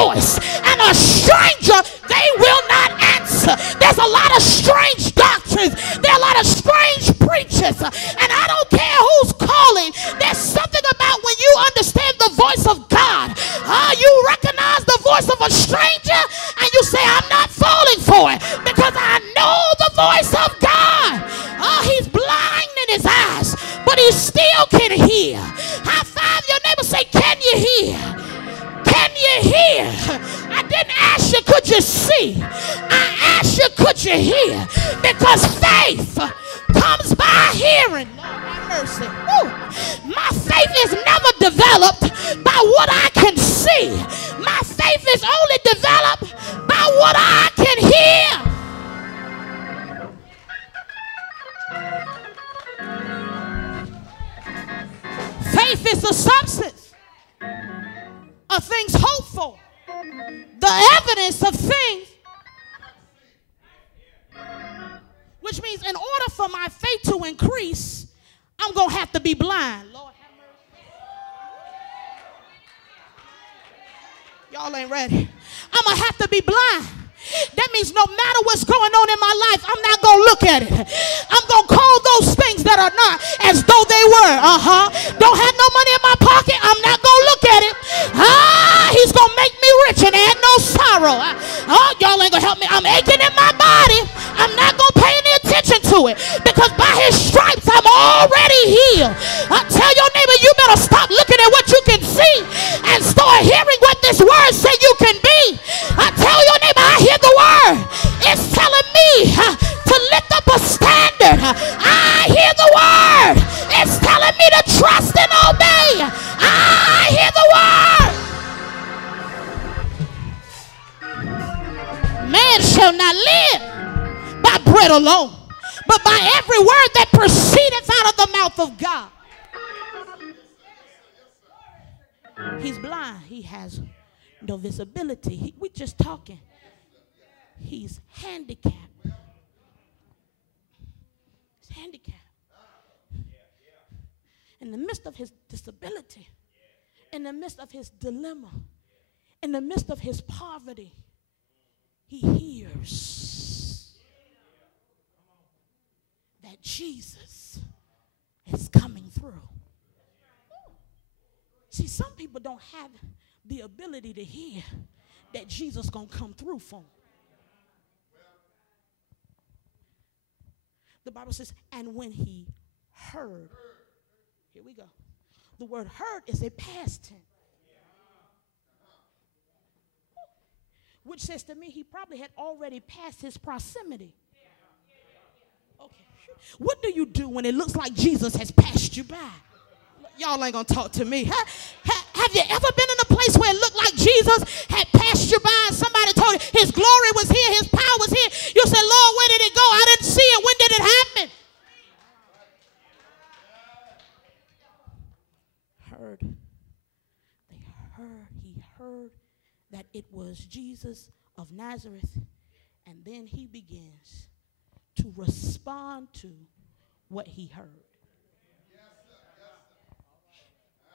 voice, and a stranger they will not answer. There's a lot of strange doctrines. There are a lot of strange preachers, and I don't care who's calling. There's something about when you understand the voice of God. You recognize the voice of a stranger, and you say, I'm not falling for it because I know the voice of God. He's blind in his eyes, but he still can hear. High five your neighbor, say, can you hear? Can you hear? I didn't ask you, could you see? I asked you, could you hear? Because faith comes by hearing. Lord have mercy. Woo. My faith is never developed by what I can see. My faith is only developed by what I can hear. Faith is the substance of things hoped for, the evidence of things, which means in order for my faith to increase, I'm going to have to be blind. Lord have mercy. Y'all ain't ready. I'm going to have to be blind. That means no matter what's going on in my life, I'm not going to look at it. I'm going to call those things that are not as though they were. Don't have no money in my pocket. I'm not going to look at it. He's going to make me rich and add no sorrow. Y'all ain't going to help me. I'm aching in my body. I'm not going to pay any attention to it because by his stripes, I'm already healed. Tell your neighbor, you better stop looking at what you can see and start hearing what this word says you can be. Tell your neighbor, I hear the word. It's telling me to lift up a standard. I hear the word. It's telling me to trust and obey. I hear the word. Man shall not live by bread alone, but by every word that proceedeth out of the mouth of God. He's blind. He has no visibility. We just talking. He's handicapped. He's handicapped. In the midst of his disability, in the midst of his dilemma, in the midst of his poverty, he hears that Jesus is coming through. See, some people don't have the ability to hear that Jesus is going to come through for them. The Bible says, and when he heard, here we go. The word heard is a past tense, which says to me he probably had already passed his proximity. Okay. What do you do when it looks like Jesus has passed you by? Y'all ain't going to talk to me. Have you ever been in a place where it looked like Jesus had passed you by and somebody told you his glory was here, his power was here? You said, Lord, where did it go? I didn't see it. When did it happen? He heard that it was Jesus of Nazareth, and then he begins to respond to what he heard.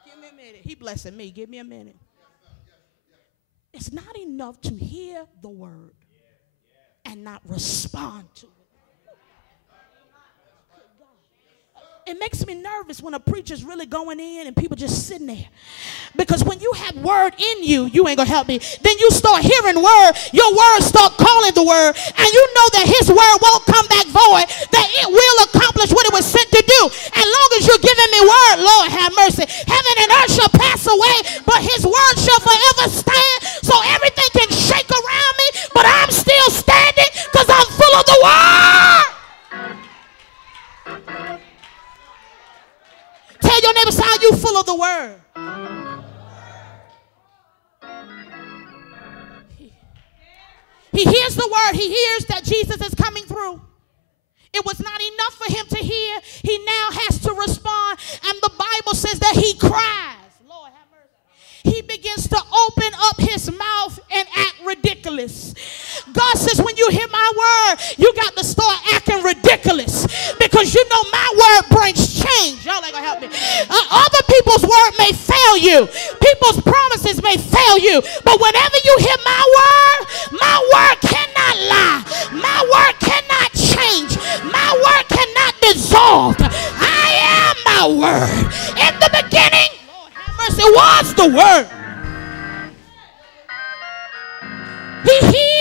Give me a minute. He blessing me. Give me a minute. It's not enough to hear the word and not respond to it. It makes me nervous when a preacher's really going in and people just sitting there. Because when you have word in you, you ain't going to help me. Then you start hearing word. Your words start calling the word. And you know that his word won't come back void. That it will accomplish what it was sent to do. As long as you're giving me word, Lord have mercy. Heaven and earth shall pass away, but his word shall forever stand. So everything can shake around me, but I'm still standing because I'm full of the word. Tell your neighbor, are you full of the word? He hears the word. He hears that Jesus is coming through. It was not enough for him to hear. He now has to respond. And the Bible says that he cries. Lord have mercy. He begins to open up his mouth and act ridiculous. God says when you hear my word, you got to start acting ridiculous. Because you know my word brings change. Y'all ain't going to help me. Other people's word may fail you. People People's promises may fail you, but whenever you hear my word cannot lie. My word cannot change. My word cannot dissolve. I am my word. In the beginning, Lord have mercy, was the word. He